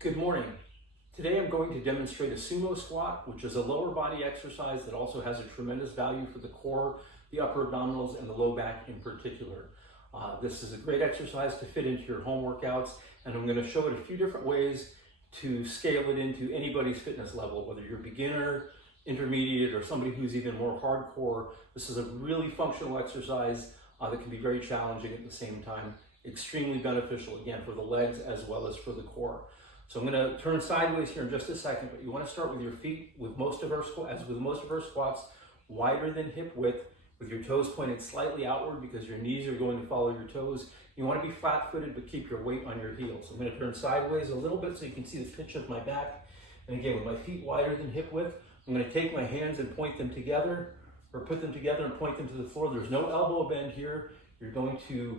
Good morning. Today I'm going to demonstrate a sumo squat, which is a lower body exercise that also has a tremendous value for the core, the upper abdominals, and the low back in particular. This is a great exercise to fit into your home workouts, and I'm going to show it a few different ways to scale it into anybody's fitness level, whether you're a beginner, intermediate, or somebody who's even more hardcore. This is a really functional exercise that can be very challenging at the same time. Extremely beneficial, again, for the legs as well as for the core. So I'm going to turn sideways here in just a second, but you want to start with your feet, with most of our squats, wider than hip width, with your toes pointed slightly outward because your knees are going to follow your toes. You want to be flat-footed, but keep your weight on your heels. So I'm going to turn sideways a little bit so you can see the pitch of my back. And again, with my feet wider than hip width, I'm going to take my hands and point them together, or put them together and point them to the floor. There's no elbow bend here. You're going to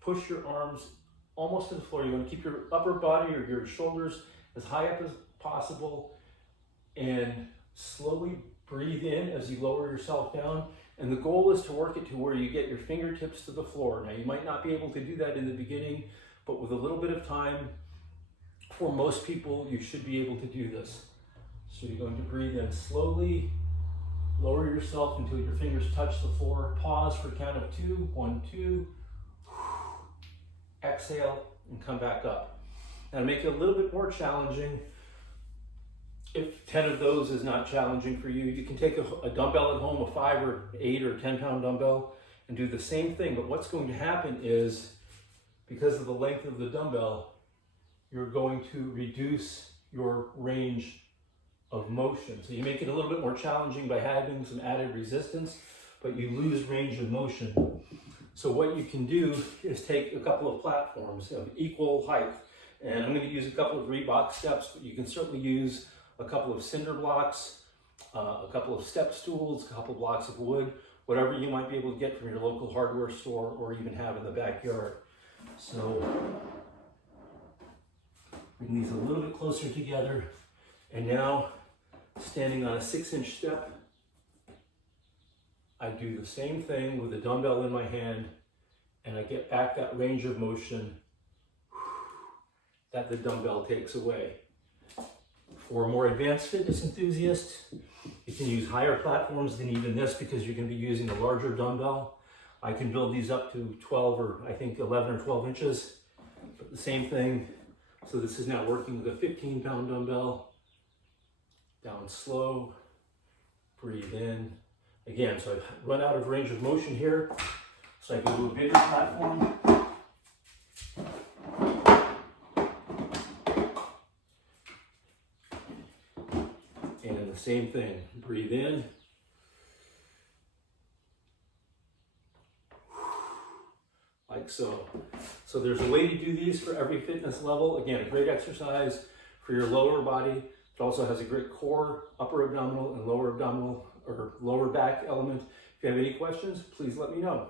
push your arms almost to the floor. You want to keep your upper body or your shoulders as high up as possible, and slowly breathe in as you lower yourself down. And the goal is to work it to where you get your fingertips to the floor. Now, you might not be able to do that in the beginning, but with a little bit of time, for most people, you should be able to do this. So you're going to breathe in slowly, lower yourself until your fingers touch the floor. Pause for a count of 2. 1, 2. Exhale and come back up. Now, to make it a little bit more challenging, if 10 of those is not challenging for you, you can take a dumbbell at home, a 5 or 8 or 10 pound dumbbell, and do the same thing. But what's going to happen is, because of the length of the dumbbell, you're going to reduce your range of motion. So you make it a little bit more challenging by having some added resistance, but you lose range of motion. So what you can do is take a couple of platforms of equal height, and I'm going to use a couple of Reebok steps, but you can certainly use a couple of cinderblocks, a couple of step stools, a couple of blocks of wood, whatever you might be able to get from your local hardware store or even have in the backyard. So bring these a little bit closer together, and now standing on a 6-inch step, I do the same thing with the dumbbell in my hand, and I get back that range of motion that the dumbbell takes away. For a more advanced fitness enthusiast, you can use higher platforms than even this because you're going to be using a larger dumbbell. I can build these up to 12 or I think 11 or 12 inches, but the same thing. So this is now working with a 15-pound dumbbell. Down slow, breathe in. Again, so I've run out of range of motion here, so I go to a bigger platform. And the same thing, breathe in. Like so. So there's a way to do these for every fitness level. Again, a great exercise for your lower body. It also has a great core, upper abdominal, and lower abdominal or lower back element. If you have any questions, please let me know.